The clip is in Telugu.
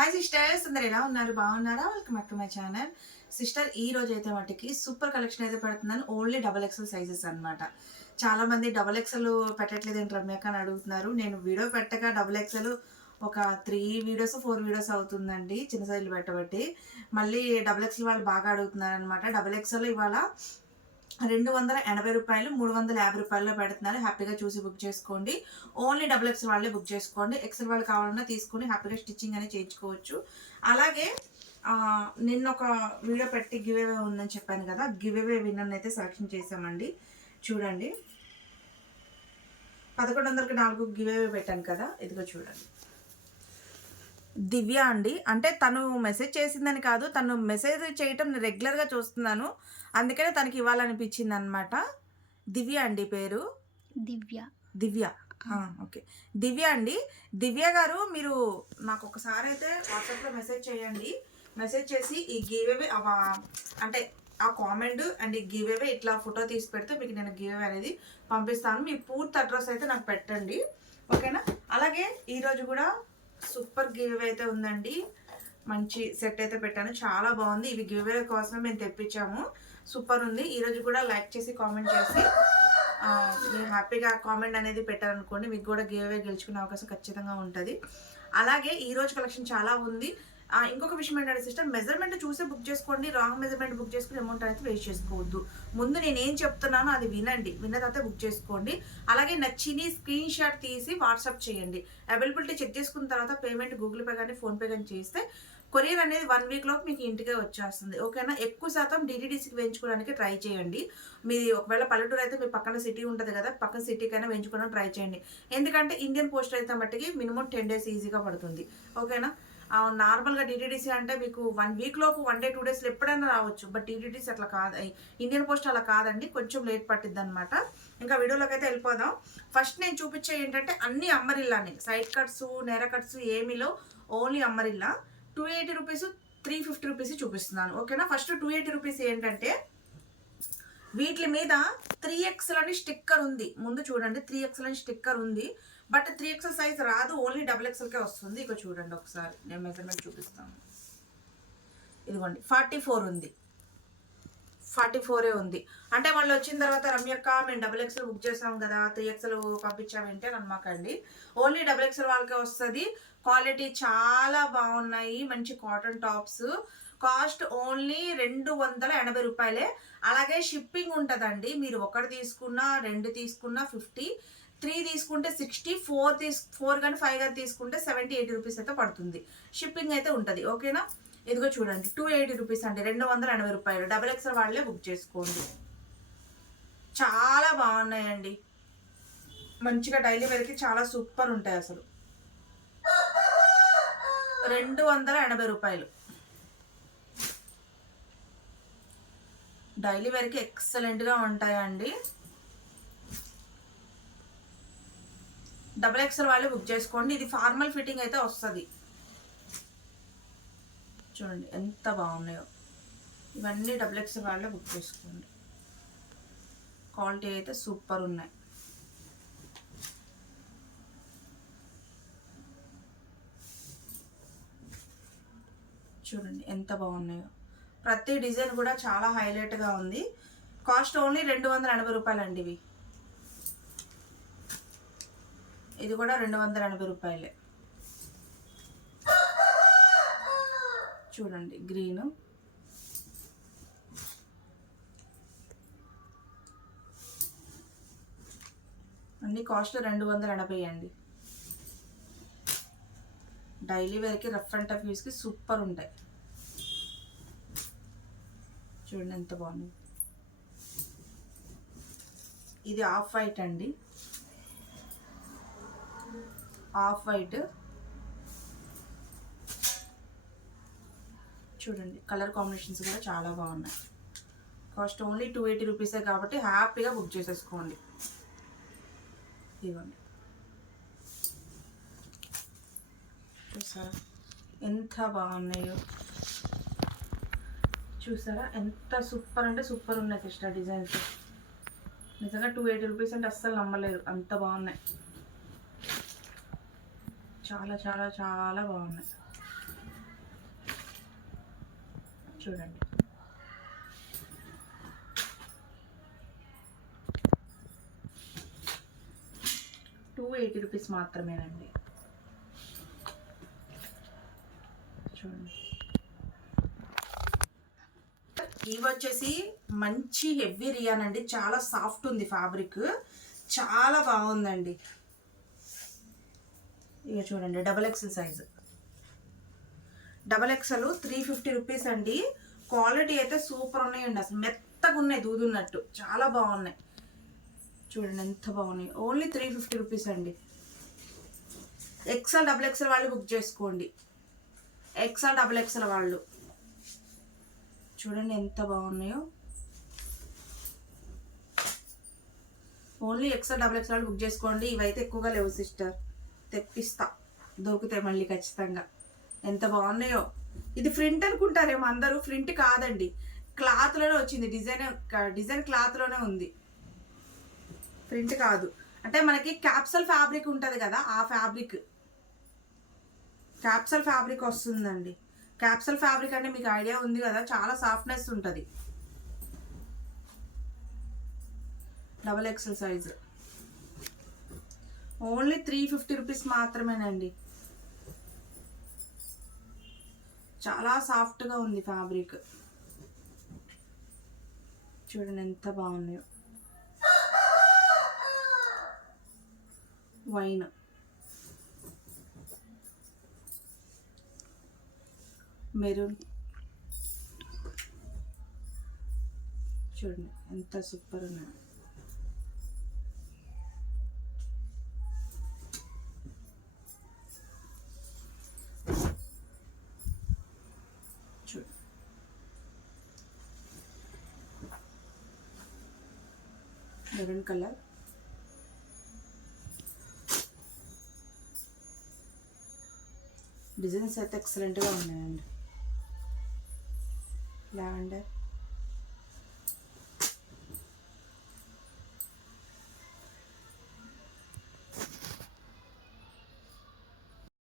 హాయ్ సిస్టర్స్ అందరు ఎలా ఉన్నారు? బాగున్నారా? Welcome back to my channel sister ఈ రోజు అయితే మటుకి సూపర్ కలెక్షన్ అయితే పెడుతున్నాను. ఓన్లీ డబల్ ఎక్సెల్ సైజెస్ అనమాట చాలా మంది డబల్ ఎక్సెల్ పెట్టట్లేదు ఏంటి రమ్యక అని అడుగుతున్నారు. నేను వీడియో పెట్టక డబల్ ఎక్సెల్ ఒక త్రీ వీడియోస్ ఫోర్ వీడియోస్ అవుతుందండి. చిన్న సైజులు పెట్టబట్టి. మళ్ళీ డబల్ ఎక్సెల్ వాళ్ళు బాగా అడుగుతున్నారు అనమాట డబల్ ఎక్సెల్ ఇవాళ రెండు వందల ఎనభై రూపాయలు మూడు వందల యాభై రూపాయల్లో పెడుతున్నారు. హ్యాపీగా చూసి బుక్ చేసుకోండి. ఓన్లీ డబుల్ ఎక్స్ఎల్ వాళ్ళే బుక్ చేసుకోండి. ఎక్స్ఎల్ వాళ్ళు కావాలన్నా తీసుకొని హ్యాపీగా స్టిచ్చింగ్ అనేది చేయించుకోవచ్చు. అలాగే నిన్న ఒక వీడియో పెట్టి గివ్ అవే ఉందని చెప్పాను కదా గివ్ అవే విన్నర్ అయితే సెలెక్షన్ చేసామండి చూడండి. పదకొండు వందలకి నాలుగు గివ్ అవే పెట్టాను కదా ఇదిగో చూడండి. దివ్య అండి. అంటే తను మెసేజ్ చేసిందని కాదు తను మెసేజ్ చేయటం నేను రెగ్యులర్గా చూస్తున్నాను. అందుకనే తనకి ఇవ్వాలనిపించింది అనమాట దివ్య అండి పేరు? దివ్య. దివ్య. ఓకే. దివ్య అండి. దివ్య గారు మీరు నాకు ఒకసారి అయితే వాట్సాప్లో మెసేజ్ చేయండి. మెసేజ్ చేసి ఈ గివేవే అంటే ఆ కామెంట్ అండ్ ఈ గివేవే ఇట్లా ఫోటో తీసి పెడితే మీకు నేను గివేవే అనేది పంపిస్తాను. మీ పూర్తి అడ్రస్ అయితే నాకు పెట్టండి. ఓకేనా? అలాగే ఈరోజు కూడా సూపర్ గివ్ అయితే ఉందండి. మంచి సెట్ అయితే పెట్టాను. చాలా బాగుంది. ఇవి గివేవే కోసమే మేము తెప్పించాము. సూపర్ ఉంది. ఈరోజు కూడా లైక్ చేసి కామెంట్ చేసి మీరు హ్యాపీగా కామెంట్ అనేది పెట్టారనుకోండి మీకు కూడా గివ్ అవే గెలుచుకునే అవకాశం ఖచ్చితంగా ఉంటుంది. అలాగే ఈరోజు కలెక్షన్ చాలా ఉంది. ఇంకొక విషయం ఏంటంటే సిస్టర్ మెజర్మెంట్ చూసే బుక్ చేసుకోండి రాంగ్ మెజర్మెంట్ బుక్ చేసుకుని అమౌంట్ అయితే వేస్ట్ చేసుకోవద్దు. ముందు నేను ఏం చెప్తున్నానో అది వినండి. విన్న తర్వాత బుక్ చేసుకోండి. అలాగే నచ్చిని స్క్రీన్ షాట్ తీసి వాట్సాప్ చేయండి. అవైలబిలిటీ చెక్ చేసుకున్న తర్వాత పేమెంట్ గూగుల్ పే కానీ ఫోన్పే కానీ చేస్తే కొరియర్ అనేది వన్ వీక్ లోపు మీకు ఇంటికే వచ్చేస్తుంది. ఓకేనా ఎక్కువ శాతం డిడిడిసికి వేయించుకోవడానికి ట్రై చేయండి. మీది ఒకవేళ పల్లెటూరు అయితే మీ పక్కన సిటీ ఉంటుంది కదా పక్కన సిటీకైనా వేయించుకోవడానికి ట్రై చేయండి. ఎందుకంటే ఇండియన్ పోస్ట్ అయితే మట్టికి మినిమం టెన్ డేస్ ఈజీగా పడుతుంది. ఓకేనా నార్మల్గా టీటీడీసీ అంటే మీకు వన్ వీక్ లోపు వన్ డే టూ డేస్లో ఎప్పుడైనా రావచ్చు. బట్ టీటీడీసీ అట్లా కాదు. ఇండియన్ పోస్ట్ అలా కాదండి. కొంచెం లేట్ పట్టిద్ది అనమాట ఇంకా వీడియోలోకి అయితే వెళ్ళిపోదాం. ఫస్ట్ నేను చూపించే ఏంటంటే అన్ని అమ్మరిల్లానే. సైడ్ కట్స్ నేర cuts ఏమీలో only umbrella. Two eighty rupees three fifty rupees చూపిస్తున్నాను. ఓకేనా? ఫస్ట్ టూ ఎయిటీ రూపీస్ ఏంటంటే వీటి మీద త్రీ ఎక్స్ అని స్టిక్కర్ ఉంది. ముందు చూడండి త్రీ ఎక్స్ అని స్టిక్కర్ ఉంది. బట్ త్రీ ఎక్స్ఎల్ సైజ్ రాదు ఓన్లీ డబుల్ ఎక్స్ఎల్కే వస్తుంది. ఇక చూడండి ఒకసారి. నేను మెజర్మెంట్ చూపిస్తాను. ఇదిగోండి ఫార్టీ ఫోర్ ఉంది. ఫార్టీ ఫోరే ఉంది. అంటే వాళ్ళు వచ్చిన తర్వాత రమ్యక్క మేము డబుల్ ఎక్స్ఎల్ బుక్ చేసాం కదా త్రీ ఎక్స్ఎల్ పంపించామంటే నమ్మకండి ఓన్లీ డబుల్ ఎక్స్ఎల్ వాళ్ళకే వస్తుంది. క్వాలిటీ చాలా బాగున్నాయి. మంచి కాటన్ టాప్స్. కాస్ట్ ఓన్లీ రెండు వందల ఎనభై రూపాయలే. అలాగే షిప్పింగ్ ఉంటుందండి. మీరు ఒకటి తీసుకున్నా రెండు తీసుకున్నా ఫిఫ్టీ. త్రీ తీసుకుంటే సిక్స్టీ ఫోర్ తీసు ఫోర్ కానీ ఫైవ్ కానీ తీసుకుంటే సెవెంటీ ఎయిటీ రూపీస్ అయితే పడుతుంది. షిప్పింగ్ అయితే ఉంటుంది ఓకేనా? ఇదిగో చూడండి టూ ఎయిటీ రూపీస్ అండి రెండు వందల ఎనభై రూపాయలు. డబల్ ఎక్స్ఎల్ వాళ్ళే బుక్ చేసుకోండి. చాలా బాగున్నాయండి. మంచిగా డైలీ వేర్కి చాలా సూపర్ ఉంటాయి అసలు. రెండు వందల ఎనభై రూపాయలు. డైలీ వేర్కి ఎక్సలెంట్గా ఉంటాయండి. డబుల్ ఎక్స్ఎల్ వాళ్ళే బుక్ చేసుకోండి. ఇది ఫార్మల్ ఫిట్టింగ్ అయితే వస్తుంది. చూడండి ఎంత బాగున్నాయో. ఇవన్నీ డబుల్ ఎక్స్ఎల్ వాళ్ళే బుక్ చేసుకోండి. క్వాలిటీ అయితే సూపర్ ఉన్నాయి. చూడండి ఎంత బాగున్నాయో. ప్రతి డిజైన్ కూడా చాలా హైలైట్గా ఉంది. కాస్ట్ ఓన్లీ రెండు వందల ఎనభై రూపాయలు అండి ఇవి. ఇది కూడా రెండు వందల ఎనభై రూపాయలే. చూడండి గ్రీన్. అన్ని కాస్ట్ రెండు వందల ఎనభై అండి. డైలీ వేర్కి రఫ్ అండ్ టఫ్ యూస్కి సూపర్ ఉంటాయి. చూడండి ఎంత బాగుంది. ఇది ఆఫ్ వైట్ అండి. Off white. చూడండి కలర్ కాంబినేషన్స్ కూడా చాలా బాగున్నాయి. కాస్ట్ ఓన్లీ టూ ఎయిటీ రూపీసే కాబట్టి హ్యాపీగా బుక్ చేసేసుకోండి. ఇవ్వండి చూసారా? ఎంత బాగున్నాయో. చూసారా? ఎంత సూపర్ అంటే సూపర్ ఉన్నాయి సిస్టర్ డిజైన్స్. నిజంగా టూ ఎయిటీ రూపీస్ అంటే అస్సలు నమ్మలేదు. అంత బాగున్నాయి. చాలా చాలా చాలా బాగున్నాయి. చూడండి. టూ ఎయిటీ రూపీస్ మాత్రమేనండి. చూడండి. ఇవి వచ్చేసి మంచి హెవీ రియాన్ అండి. చాలా సాఫ్ట్ ఉంది ఫ్యాబ్రిక్. చాలా బాగుందండి. ఇక చూడండి double XL size double XL three fifty rupees అండి. క్వాలిటీ అయితే సూపర్ ఉన్నాయండి అసలు మెత్తగా ఉన్నాయి దూదున్నట్టు. చాలా బాగున్నాయి. చూడండి ఎంత బాగున్నాయి. ఓన్లీ త్రీ ఫిఫ్టీ రూపీస్ అండి. ఎక్సెల్ డబుల్ ఎక్సెల్ వాళ్ళు బుక్ చేసుకోండి. ఎక్సెల్ డబుల్ ఎక్సెల్ వాళ్ళు. చూడండి ఎంత బాగున్నాయో. ఓన్లీ ఎక్సెల్ డబుల్ ఎక్సెల్ వాళ్ళు బుక్ చేసుకోండి. ఇవైతే ఎక్కువగా లేవు సిస్టర్ తెప్పిస్తా. దొరుకుతాయి మళ్ళీ ఖచ్చితంగా. ఎంత బాగున్నాయో. ఇది ప్రింట్ అనుకుంటారేమో అందరూ. ప్రింట్ కాదండి. క్లాత్లోనే వచ్చింది. డిజైన్ డిజైన్ క్లాత్లోనే ఉంది. ప్రింట్ కాదు. అంటే మనకి క్యాప్సల్ ఫ్యాబ్రిక్ ఉంటుంది కదా ఆ ఫ్యాబ్రిక్. క్యాప్సల్ ఫ్యాబ్రిక్ వస్తుందండి. క్యాప్సల్ ఫ్యాబ్రిక్ అంటే మీకు ఐడియా ఉంది కదా చాలా సాఫ్ట్నెస్ ఉంటుంది. Double XL size. Only three fifty rupees మాత్రమేనండి. చాలా సాఫ్ట్గా ఉంది ఫ్యాబ్రిక్. చూడండి ఎంత బాగున్నాయో. వైన్. మెరూన్. చూడండి ఎంత సూపర్ ఉన్నాయో. Maroon colour. డిజైన్స్ అయితే ఎక్సలెంట్గా ఉన్నాయండి. లావెండర్.